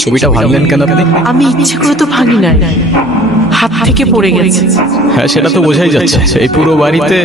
ছবিটা ভাঙলেন কেন আপনি? আমি ইচ্ছে করে তো ভাঙি নাই, হাত থেকে পড়ে গেছে। হ্যাঁ, সেটা তো বোঝাই যাচ্ছে। এই পুরো বাড়িতে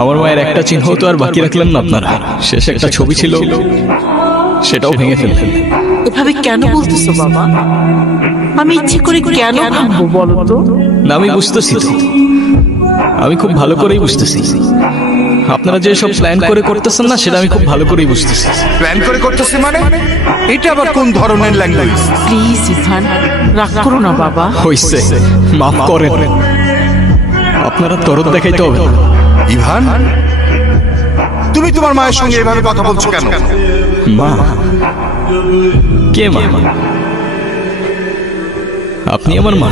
আমার মায়ের একটা চিহ্ন তো আর বাকি রাখলেন না আপনারা। শেষ একটা ছবি ছিল, সেটাও ভেঙে ফেললেন। এভাবে কেন বলতেছো বাবা? আমি ইচ্ছে করে কেন ভাঙবো বলো তো? না, আমি বুঝতেছি তো, আমি খুব ভালো করেই বুঝতেছি। আপনারা যে সব প্ল্যান করে করতেছেন না, সেটা আমি খুব ভালো করেই বুঝতেছি। প্ল্যান করে করতেছে মানে? এটা আবার কোন ধরনের ল্যাঙ্গুয়েজ? প্লিজ ইভান, রাগ করো না বাবা। হইছে, মাফ করেন। আপনারা দরদ দেখাইতে হবে। ইভান, তুমি তোমার মায়ের সঙ্গে এভাবে কথা বলছো কেন? মা? কে মা? আপনি আমার মা।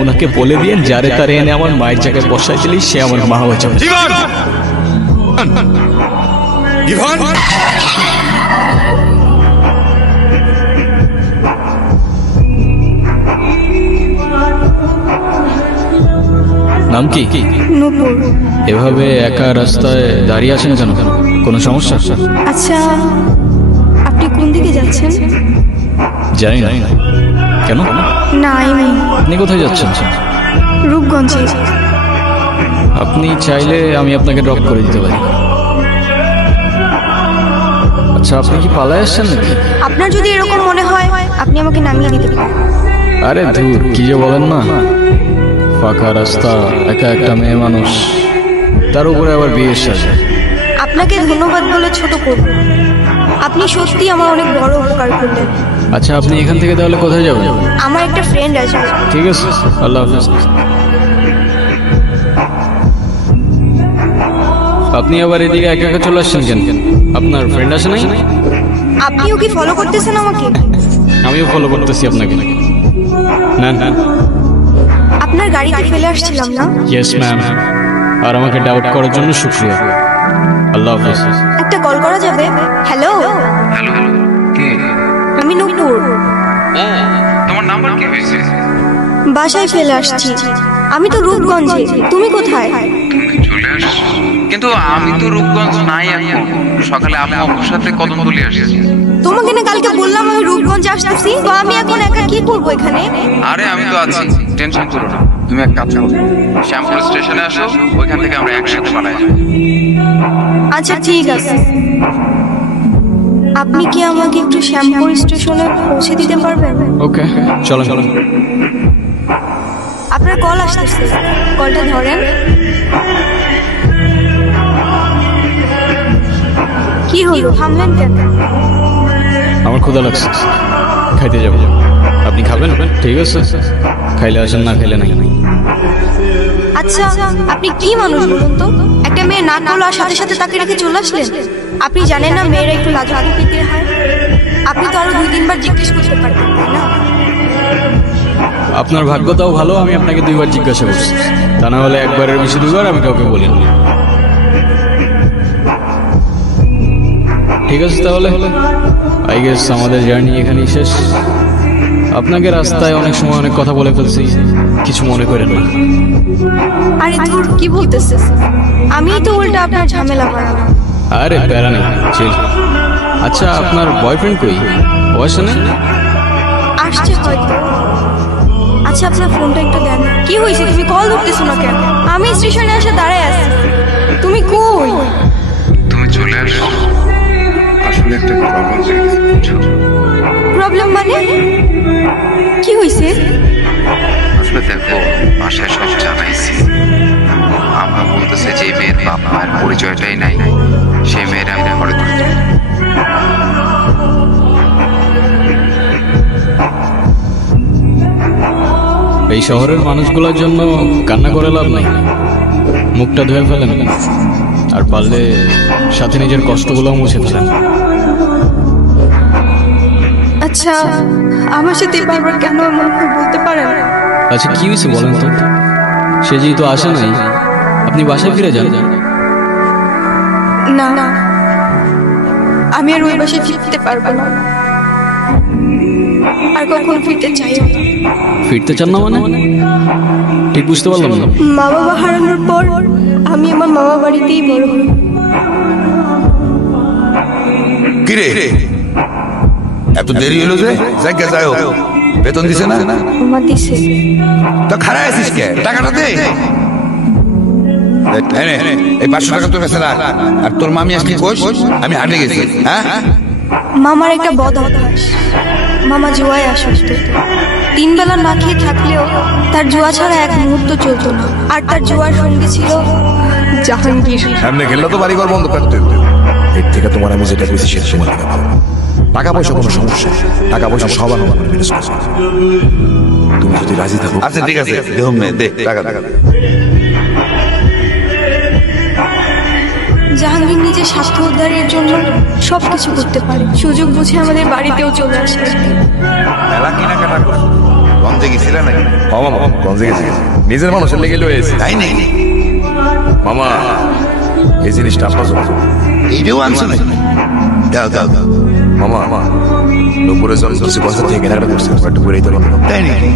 ওনাকে বলে দিয়েন যারে তারে এনে আমার মায়ের জায়গায় বসাই দিলেই সে আমার মা হয়ে যাবে। ইভান! ইভান! নাম কি? নূপুর। এভাবে একা রাস্তায় দাঁড়িয়ে আছেন কেন? কোনো সমস্যা? আচ্ছা, আপনি কোন দিকে যাচ্ছেন? জানি না। কেন? না, এমনি। আপনি কোথায় যাচ্ছেন? রূপগঞ্জে। আপনি চাইলে আমি আপনাকে ড্রপ করে দিতে পারি। আচ্ছা, আপনি কি পালায় আসছেন নাকি? আপনার যদি এরকম মনে হয়, আপনি আমাকে নামিয়ে দিতে পারেন। আরে ধুর, কি যে বলেন না। ফাঁকা রাস্তা, একা একটা মেয়ে মানুষ, তার উপরে আবার বিয়ের সাথে। আপনাকে ধন্যবাদ বলে ছোট করব। আপনি সত্যি আমার অনেক বড় উপকার করলেন। আচ্ছা, আপনি এখান থেকে তাহলে কোথায় যাবেন? আমার একটা ফ্রেন্ড আছে। ঠিক আছে, আল্লাহ হাফেজ। আপনি আবার এদিকে একা একা চলে আসছেন কেন? আপনার ফ্রেন্ড আছে নাই? আপনিও কি ফলো করতেছেন আমাকে? আমিও ফলো করতেছি আপনাকে। না না, আপনার গাড়িতে ফেলে আসছিলাম না? Yes ma'am. আর আমাকে ডাউট করার জন্য শুকরিয়া। আল্লাহ হাফেজ। একটা কল করা যাবে? হ্যালো। হ্যালো, কে? আমি নূপুর। তোমার নাম্বার কি হয়েছে? বাসায় ফেলে আসছি। আমি তো রূপগঞ্জে। তুমি কোথায়? তুমি চলে আসছো? কিন্তু আমি তো রূপগঞ্জ নাই এখন। সকালে আম্মু আপুর সাথে কদমতলী আসছি। তোমাকে না কালকে বললাম আমি রূপগঞ্জে আসতেছি, তো আমি এখন একা কি করবো এখানে? আরে আমি তো আছি, টেনশন করো না। তুমি এক কাজ করো, শ্যামপুর স্টেশনে আসো, ওইখান থেকে আমরা একসাথে পালাই যাবো। আচ্ছা ঠিক আছে। আপনি কি আমাকে একটু শ্যামপুর স্টেশনে পৌঁছে দিতে পারবেন? ওকে, চলো চলো। আপনার কল আসতেছে, কলটা ধরেন। কি হলো, থামলেন কেন? আমার ক্ষুধা লাগছে, খাইতে যাবো। আপনি খাবেন? ঠিক আছে, খাইলে আসেন, না খাইলে নাই। আচ্ছা, আপনি কি মানুষ বলুন তো? একটা মেয়ে না বলার সাথে সাথে তাকে রেখে চলে আসলেন। আপনি জানেন না মেয়েরা একটু লাজুক প্রকৃতির হয়? আপনি তো আরো 2-3 বার জিজ্ঞেস করতে পারতেন, তাই না? আপনার ভাগ্যটাও ভালো, আমি আপনাকে 2 বার জিজ্ঞাসা করছি। তা না হলে একবারের বেশি 2 বার আমি কাউকে বলি না। ঠিক আছে, তাহলে আই গেস আমাদের জার্নি এখানেই শেষ। আপনাকে রাস্তায় অনেক সময় অনেক কথা বলে ফেলছি, কিছু মনে করেন না। আরে ধুর, কি বলতেছিস? আমি তো উল্টা আপনার ঝামেলা বাড়ালাম। আরে প্যারা নেই, চিল। আচ্ছা, আপনার বয়ফ্রেন্ড কই? ও আসে না? আসছে হয়তো। আচ্ছা, আপনার ফোনটা একটু দেন। কি হয়েছে, তুমি কল ধরতেছো না কেন? আমি স্টেশনে এসে দাঁড়ায় আছি। তুমি কই? তুমি চলে আসো। আসলে একটা প্রবলেম হয়ে গেছে। প্রবলেম মানে? কি হয়েছে? আসলে দেখো, বাসায় সব জানাইছি। আমরা বলতেছে যে মেয়ের বাপ মায়ের পরিচয়টাই নাই, সেই মেয়েরা আমি ঘরে তুলতে। এই শহরের মানুষগুলোর জন্য কান্না করে লাভ নাই, মুখটা ধুয়ে ফেলেন, আর পারলে সাথে নিজের কষ্টগুলোও মুছে ফেলেন। আচ্ছা, আমার সাথে বারবার কেন এমন করে বলতে পারেন? আচ্ছা, কি হয়েছে বলেন তো? সে যেহেতু আসে নাই, আপনি বাসায় ফিরে যান। না, আমি আর ওই বাসায় ফিরতে পারবো না, আর কখনো ফিরতে চাইও না। ফিরতে চান না মানে? ঠিক বুঝতে পারলাম না। মা বাবা হারানোর পর আমি আমার মামা বাড়িতেই বড় হই। কিরে, এত দেরি হলো যে জায়গা যাও বেতন দিছে না আমার দিছে। তো খারাপ আছিস কে টাকাটা দে এই 500 টাকা তোর কাছে রাখ আর তোর মামি আসলে কোষ আমি হাটে গেছি হ্যাঁ মামার একটা বদ অভ্যাস, মামা জুয়ায় আসক্ত। 3 বেলা না খেয়ে থাকলেও তার জুয়া ছাড়া এক মুহূর্ত চলতো না। আর তার জুয়ার সঙ্গী ছিল জাহাঙ্গীর। সামনে খেললে তো বাড়িঘর বন্ধ করতে হতো। এর থেকে তোমার আমি যেটা বুঝি সেটা তোমার লাগে ভালো। টাকা পয়সা কোনো সমস্যা, টাকা পয়সা সব আমার মনে ম্যানেজ করছে। তুমি যদি রাজি থাকো আচ্ছা ঠিক আছে দেখুন দে টাকা টাকা জাহাঙ্গীর নিজের স্বাস্থ্য উদ্ধারের জন্য সবকিছু করতে পারে। সুযোগ বুঝে আমাদের বাড়িতেও চলে আসে। মেলা কেনাকাটা করো গঞ্জে গেছিলে নাকি মামা গঞ্জে গেছি নিজের মানুষের লেগে লয়েছে তাই নাকি মামা এই জিনিসটা আপনার জন্য এইটাও আনছো নাকি দাও দাও দাও মামা নুপুরের জন্য কিছু পয়সা থেকে কেনাকাটা করছে একটু করে দিতে পারবো তাই নাকি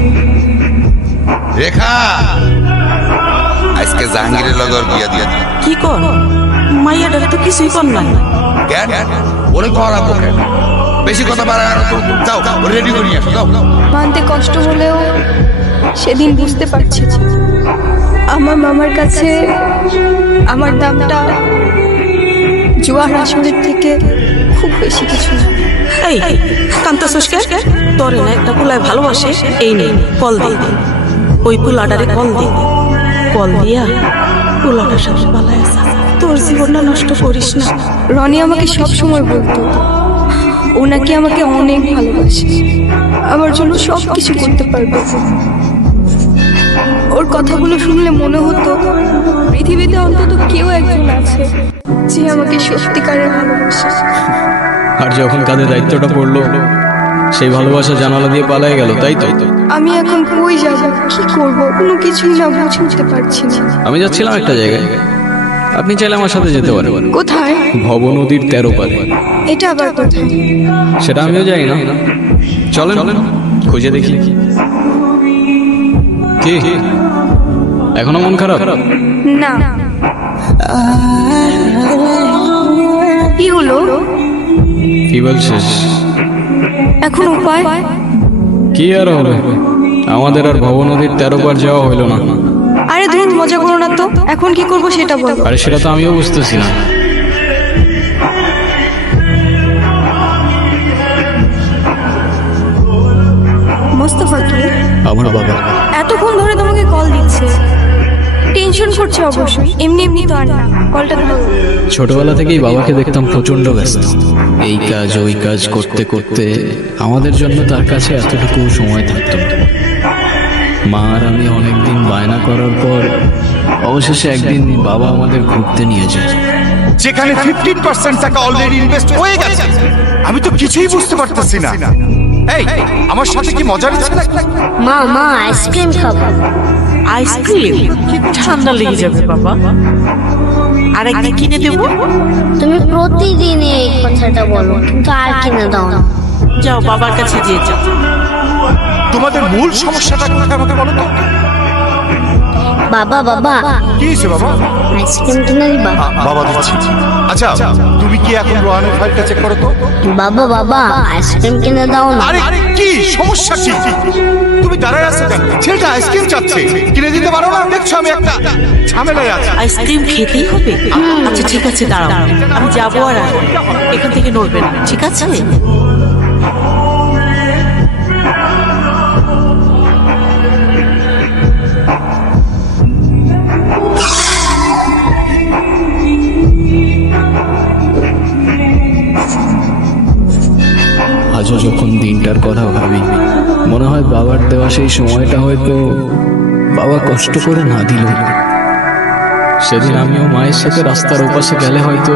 রেখা আজকে জাহাঙ্গীরের লগর বিয়া দিয়া দিই কি কর মাইয়াটার তো কিছুই কর নাই। কেন ওরে করাবো কেন বেশি কথা বাড়ানো তো যাও রেডি করে নিয়ে আসো যাও মানতে কষ্ট হলেও সেদিন বুঝতে পারছি আমার মামার কাছে আমার দামটা জুয়ার আসলের থেকে খুব বেশি কিছু না। এই কান্তাসোস কে তোরে না একটা পোলায় ভালোবাসে, এই নেই কল দিয়ে দে, ওই পোলাটারে কল দিয়ে দে, কল দিয়া পোলাটার সাথে পালায় আসা, তোর জীবনটা নষ্ট করিস না। রনি আমাকে সব সময় বলতো ও নাকি আমাকে অনেক ভালোবাসে, আমার জন্য সব কিছু করতে পারবে। ওর কথাগুলো শুনলে মনে হতো পৃথিবীতে অন্তত কেউ একজন আছে যে আমাকে সত্যিকারের ভালোবাসে। আর যখন কাঁধে দায়িত্বটা পড়লো সেই ভালোবাসা জানালা দিয়ে পালায় গেল, তাই তো? আমি এখন কই যাব, কি করব, কোনো কিছুই না বুঝে উঠতে পারছি না। আমি যাচ্ছিলাম একটা জায়গায়, আপনি চাইলে আমার সাথে যেতে পারেন। কোথায়? ভব নদীর 13 পারে। এটা আবার কোথায়? সেটা আমিও জানি না, চলেন খুঁজে দেখি। কি এখনো মন খারাপ? না। কি হলো? কি বলছিস? এখন উপায় কি আর হবে, আমাদের আর ভব নদীর 13 পার যাওয়া হইলো না। আরে ধুর, মজা করো না তো, এখন কি করব সেটা বলো। আরে সেটা তো আমিও বুঝতেছি না। মোস্তফা কি? আমার বাবা এতক্ষণ ধরে তোমাকে কল দিচ্ছে, টেনশন করছে অবশ্যই, এমনি এমনি তো আর না, কলটা ধরো। ছোটবেলা থেকেই বাবাকে দেখতাম প্রচন্ড ব্যস্ত, এই কাজ ওই কাজ করতে করতে আমাদের জন্য তার কাছে এতটুকু সময় থাকতো না। মা আর আমি অনেকদিন বায়না করার পর অবশেষে একদিন বাবা আমাদের ঘুরতে নিয়ে যায়, যেখানে 15% টাকা অলরেডি ইনভেস্ট হয়ে গেছে। আমি তো কিছুই বুঝতে পারতেছি না। এই আমার সাথে কি মজা নিচ্ছে নাকি? মা আইসক্রিম খাবো। আইসক্রিম? ঠান্ডা লেগে যাবে বাবা, আর একদিন কিনে দেবো। তুমি প্রতিদিন এই কথাটা বলো, কিন্তু আর কিনে দাও না। যাও বাবার কাছে দিয়ে যাও। তোমাদের মূল সমস্যাটা কোথায় আমাকে বলো তো? বাবা কি হয়েছে বাবা? আইসক্রিম কিনে দিবা? বাবা দিচ্ছি। আচ্ছা তুমি কি এখন রোহানের ফাইলটা চেক করো তো? বাবা আইসক্রিম কিনে দাও না। আরে কি সমস্যা কি? তুমি দাঁড়ায় আছো কেন? ছেলেটা আইসক্রিম চাচ্ছে, কিনে দিতে পারো না? দেখছো আমি একটা ঝামেলায় আছি। আইসক্রিম খেতেই হবে? আচ্ছা ঠিক আছে, দাঁড়াও, আমি যাবো আর আসবো, এখান থেকে নড়বে না, ঠিক আছে? আজও যখন দিনটার কথা ভাবি মনে হয় বাবার দেওয়া সেই সময়টা হয়তো বাবা কষ্ট করে না দিল। সেদিন আমিও মায়ের সাথে রাস্তার ওপাশে গেলে হয়তো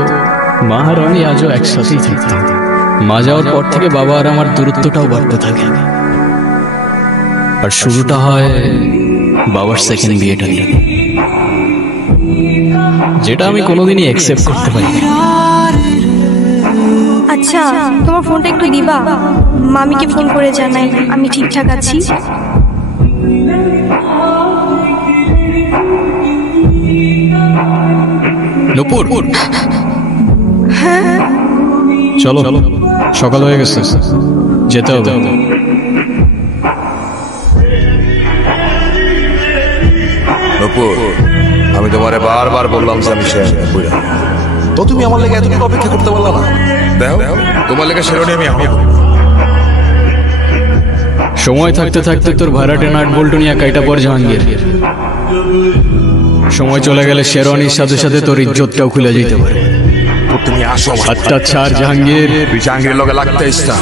মা আর আমি আজও একসাথেই থাকতাম। মা যাওয়ার পর থেকে বাবা আর আমার দূরত্বটাও বাড়তে থাকে, আর শুরুটা হয় বাবার সেকেন্ড বিয়েটা নিয়ে, যেটা আমি কোনোদিনই অ্যাকসেপ্ট করতে পারি। আচ্ছা তোমার ফোনটা একটু দিবা, মামিকে ফোন করে জানাই আমি ঠিকঠাক আছি। নূপুর, চলো সকাল হয়ে গেছে, যেতে হবে। নূপুর, আমি তোমারে বারবার বললাম যে আমি শেষ কইরা, তো তুমি আমার লেগে এতটুকু অপেক্ষা করতে পারলা না? দেখো তোমার লেগে শেরনি আমি আনো। সময় থাকতে থাকতে তোর ভাড়াটে নাট বল্টু নিয়ে কাইটা পর জাহাঙ্গীর। সময় চলে গেলে শেরওয়ানির সাথে সাথে তোর ইজ্জতটাও খুলে যেতে পারে। তুমি আসো। আচ্ছা ছাড় জাহাঙ্গীর। তুই জাহাঙ্গীরের লগে লাগতে ইচ্ছা,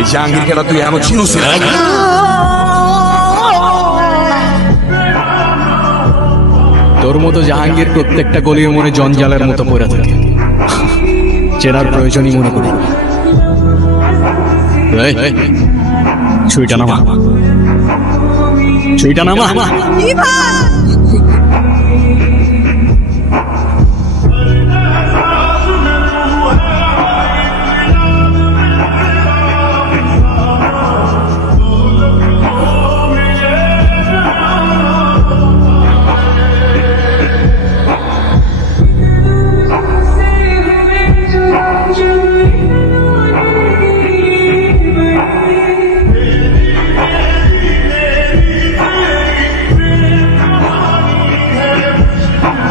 এই জাহাঙ্গীর খেলা তুই এমন চিনুস না। তোর মতো জাহাঙ্গীর প্রত্যেকটা গলির মনে জঞ্জালের মতো পড়ে থাকে, চেনার প্রয়োজনই মনে করি। ছুইটা নামা, ছুইটা নামা।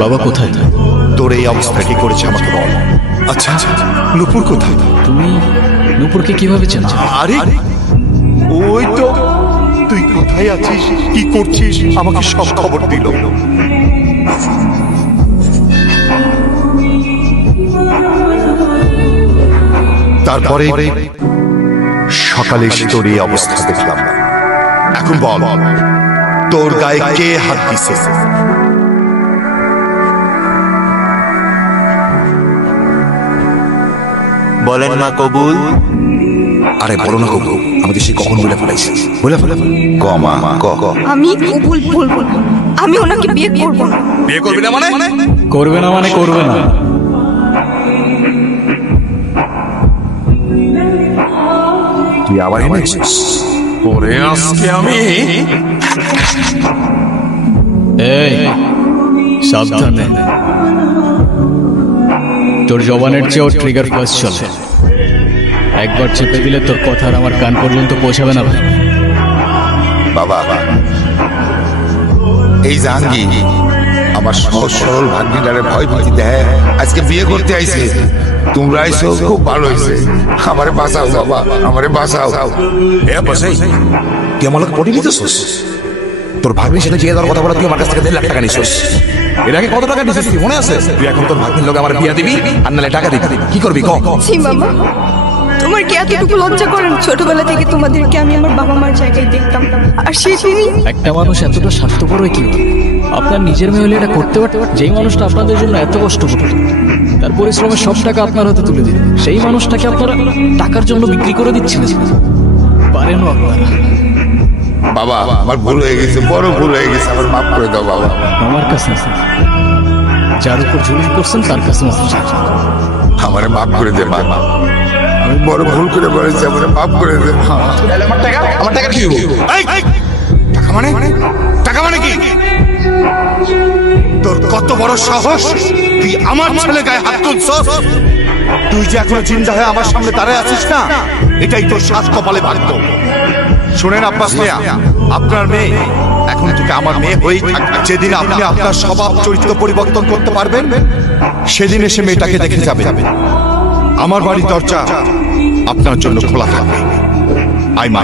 বাবা কোথায়? তোর এই অবস্থা কি করেছে আমাকে বল। আচ্ছা নূপুর কোথায়? তুমি নূপুরকে কিভাবে চেনো? আরে ওই তো, তুই কোথায় আছিস, কি করছিস, আমাকে সব খবর দিল। তারপরে সকালে তোর এই অবস্থা দেখলাম। এখন বল, তোর গায়ে কে হাত দিছে? বলেন না কবুল। আরে বলো না কবুল, আমি তো সে কখন বলে ফেলাইছি। বলে ফেলে কমা ক। আমি কবুল বলবো না, আমি ওনাকে বিয়ে করবো না। বিয়ে করবি না মানে? করবে না মানে করবে না। তুই আবার এনেছিস পরে আজকে আমি। এই সাবধানে, তোর জবানের চেয়েও ট্রিগার ফাস্ট চলে। একবার চেপে দিলে তোর কথা আর আমার কান পর্যন্ত পৌঁছাবে না ভাই। বাবা, এই জাহাঙ্গীর আমার সহজ সরল ভাগ্নিটারে ভয় ভীতি দেয়, আজকে বিয়ে করতে আইছে। তোমরা আইছো খুব ভালো হয়েছে। আমারে বাঁচাও বাবা, আমারে বাঁচাও। এ বসাই, তুই আমার লোক পটি দিতেছিস? তোর ভাগ্নির সাথে বিয়ে দেওয়ার কথা বলে তুই আমার কাছ থেকে 1.5 লাখ টাকা নিছিস। এর আগে কত টাকা নিছিস মনে আছে? তুই এখন তোর ভাগ্নির লোক আমার বিয়ে দিবি আর নালে টাকা দিবি, কি করবি ক? ছি মামা, তোমার কি এতটুকু লজ্জা করেন? ছোটবেলা থেকে তোমাদেরকে আমি আমার বাবা মার জায়গায় দেখতাম, আর সেদিনই একটা মানুষ এতটা স্বার্থপর হয় কি? আপনার নিজের মেয়ে হলে এটা করতে পারত? যেই মানুষটা আপনাদের জন্য এত কষ্ট করত, তার পরিশ্রমের সব টাকা আপনার হাতে তুলে দিল, সেই মানুষটাকে আপনারা টাকার জন্য বিক্রি করে দিচ্ছিলেন। পারেনও আপনারা। বাবা আমার ভুল হয়ে গেছে, বড় ভুল হয়ে গেছে, আমার মাফ করে দাও বাবা। আমার কাছে যার উপর জুলুম করছেন তার কাছে মাফ চাই। আমারে মাফ করে দে বাবা, আমি বড় ভুল করে বলেছি, আমারে মাফ করে দে। আমার টাকা কি হবো? টাকা মানে? টাকা মানে কি? তোর কত বড় সাহস, তুই আমার ছেলে গায়ে হাত তুলছস? তুই যে এখনো জিন্দা হয়ে আমার সামনে দাঁড়ায় আছিস না, এটাই তোর সাত কপালে ভাগ্য। শুনেন আব্বাস মিয়া, আপনার মেয়ে এখন থেকে আমার মেয়ে হয়েই থাকবে। যেদিন আপনি আপনার স্বভাব চরিত্র পরিবর্তন করতে পারবেন, সেদিন এসে মেয়েটাকে দেখে যাবে। আমার বাড়ির দরজা আপনার জন্য খোলা থাকবে। আই মা।